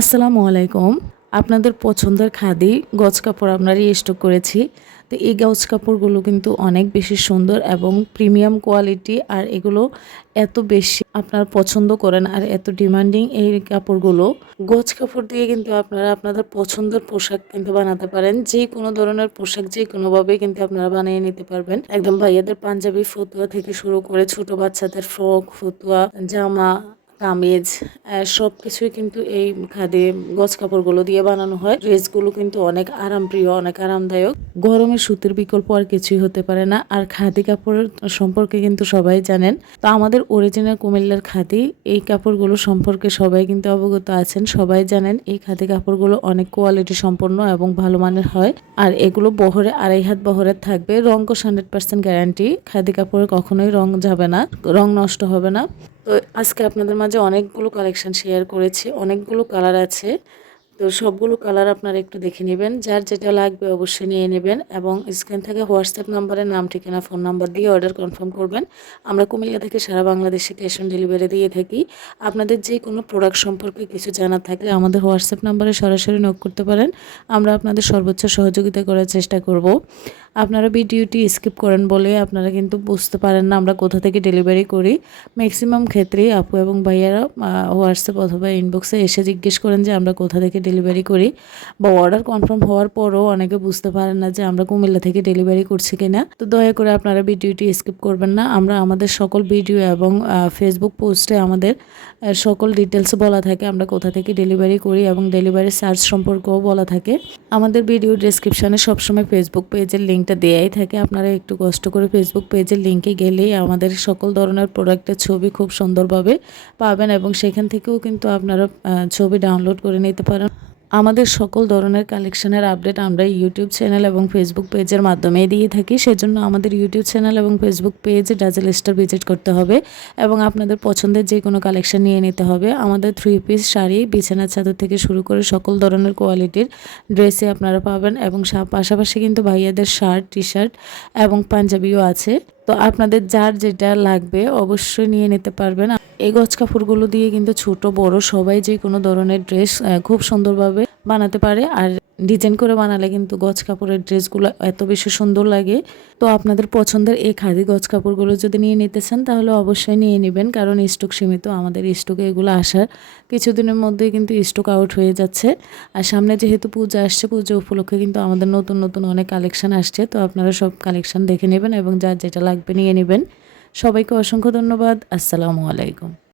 আসসালামু আলাইকুম। আপনাদের পছন্দের খাদি গজ কাপড় আপনারই স্টক করেছি। তো এই গজ কাপড়গুলো কিন্তু অনেক বেশি সুন্দর এবং প্রিমিয়াম কোয়ালিটি আর এগুলো এত বেশি আপনারা পছন্দ করেন আর এত ডিমান্ডিং এই কাপড়গুলো। গজ কাপড় দিয়ে কিন্তু আপনারা আপনাদের পছন্দের পোশাক কিন্তু বানাতে পারেন। যে কোনো ধরনের পোশাক যে কোনোভাবে কিন্তু আপনারা বানিয়ে নিতে পারবেন। একদম ভাইয়াদের পাঞ্জাবি ফতুয়া থেকে শুরু করে ছোট বাচ্চাদের ফ্রক ফতুয়া, জামা কামিজ সব কিছুই কিন্তু এই খাদি গজ কাপড়গুলো দিয়ে বানানো হয়। ড্রেসগুলো কিন্তু অনেক আরামপ্রিয়, অনেক আরামদায়ক। গরমে সুতির বিকল্প আর কিছুই হতে পারে না। আর খাদি কাপড়ের সম্পর্কে কিন্তু সবাই জানেন। তো আমাদের অরিজিনাল কুমিল্লার খাদি, এই কাপড়গুলো সম্পর্কে সবাই কিন্তু অবগত আছেন। সবাই জানেন এই খাদি কাপড়গুলো অনেক কোয়ালিটি সম্পন্ন এবং ভালো মানের হয়। আর এগুলো বহরে আড়াই হাত বহরের থাকবে। রং কোষ হান্ড্রেড পার্সেন্ট গ্যারান্টি খাদি কাপড়ে কখনোই রং যাবে না, রং নষ্ট হবে না। তো আজকে আপনাদের মাঝে অনেকগুলো কালেকশন শেয়ার করেছি, অনেকগুলো কালার আছে। তো সবগুলো কালার আপনারা একটু দেখে নেবেন, যার যেটা লাগবে অবশ্যই নিয়ে নেবেন এবং স্ক্রিন থেকে হোয়াটসঅ্যাপ নাম্বারে নাম, ঠিকানা ফোন নাম্বার দিয়ে অর্ডার কনফার্ম করবেন। আমরা কুমিল্লা থেকে সারা বাংলাদেশে ক্যাশ অন ডেলিভারি দিয়ে থাকি। আপনাদের যে কোনো প্রোডাক্ট সম্পর্কে কিছু জানার থাকলে আমাদের হোয়াটসঅ্যাপ নাম্বারে সরাসরি নক করতে পারেন। আমরা আপনাদের সর্বোচ্চ সহযোগিতা করার চেষ্টা করব। আপনারা ভিডিওটি স্কিপ করেন বলে আপনারা কিন্তু বুঝতে পারেন না, আমরা কোথা থেকে ডেলিভারি করি। ম্যাক্সিমাম ক্ষেত্রেই আপু এবং ভাইয়ারা হোয়াটসঅ্যাপ অথবা ইনবক্সে এসে জিজ্ঞেস করেন যে আমরা কোথা থেকে ডেলিভারি করি। বা অর্ডার কনফার্ম হওয়ার পরও অনেকে বুঝতে পারেন না যে আমরা কুমিল্লা থেকে ডেলিভারি করছি কিনা। তো দয়া করে আপনারা ভিডিওটি স্কিপ করবেন না, আমরা আমাদের সকল ভিডিও এবং ফেসবুক পোস্টে আমাদের সকল ডিটেলস বলা থাকে, আমরা কোথা থেকে ডেলিভারি করি এবং ডেলিভারি চার্জ সম্পর্কেও বলা থাকে। আমাদের ভিডিও ডিসক্রিপশানে সবসময় ফেসবুক পেজের লিঙ্কটা দেয়াই থাকে। আপনারা একটু কষ্ট করে ফেসবুক পেজের লিঙ্কে গেলেই আমাদের সকল ধরনের প্রোডাক্টের ছবি খুব সুন্দরভাবে পাবেন এবং সেখান থেকেও কিন্তু আপনারা ছবি ডাউনলোড করে নিতে পারেন। আমাদের সকল ধরনের কালেকশনের আপডেট আমরা ইউটিউব চ্যানেল এবং ফেসবুক পেজের মাধ্যমে দিয়ে থাকি। সেজন্য আমাদের ইউটিউব চ্যানেল এবং Facebook page Dazzle Star visit করতে হবে এবং আপনাদের পছন্দের যে কোনো কালেকশন নিয়ে নিতে হবে। আমাদের থ্রি পিস শাড়ি বিছানার চাদর থেকে শুরু করে সকল ধরনের কোয়ালিটির ড্রেসে আপনারা পাবেন এবং পাশাপাশি কিন্তু ভাইয়াদের শার্ট টি শার্ট এবং পাঞ্জাবিও আছে। তো আপনাদের যার যেটা লাগবে অবশ্যই নিয়ে নিতে পারবেন। এই গজ কাপড়গুলো দিয়ে কিন্তু ছোট, বড় সবাই যে কোনো ধরনের ড্রেস খুব সুন্দরভাবে বানাতে পারে। আর ডিজাইন করে বানালে কিন্তু গজ কাপড়ের ড্রেসগুলো এত বেশি সুন্দর লাগে। তো আপনাদের পছন্দের এই খাদি গজ কাপড়গুলো যদি নিয়ে নিতে চান, তাহলে অবশ্যই নিয়ে নেবেন, কারণ স্টক সীমিত, আমাদের স্টকে এগুলো আসার কিছুদিনের মধ্যেই কিন্তু স্টক আউট হয়ে যাচ্ছে। আর সামনে যেহেতু পূজা আসছে, পুজো উপলক্ষে কিন্তু আমাদের নতুন নতুন অনেক কালেকশান আসছে, তো আপনারা সব কালেকশান দেখে নেবেন এবং যার যেটা লাগবে নিয়ে নেবেন। সবাইকে অসংখ্য ধন্যবাদ, আসসালামু আলাইকুম।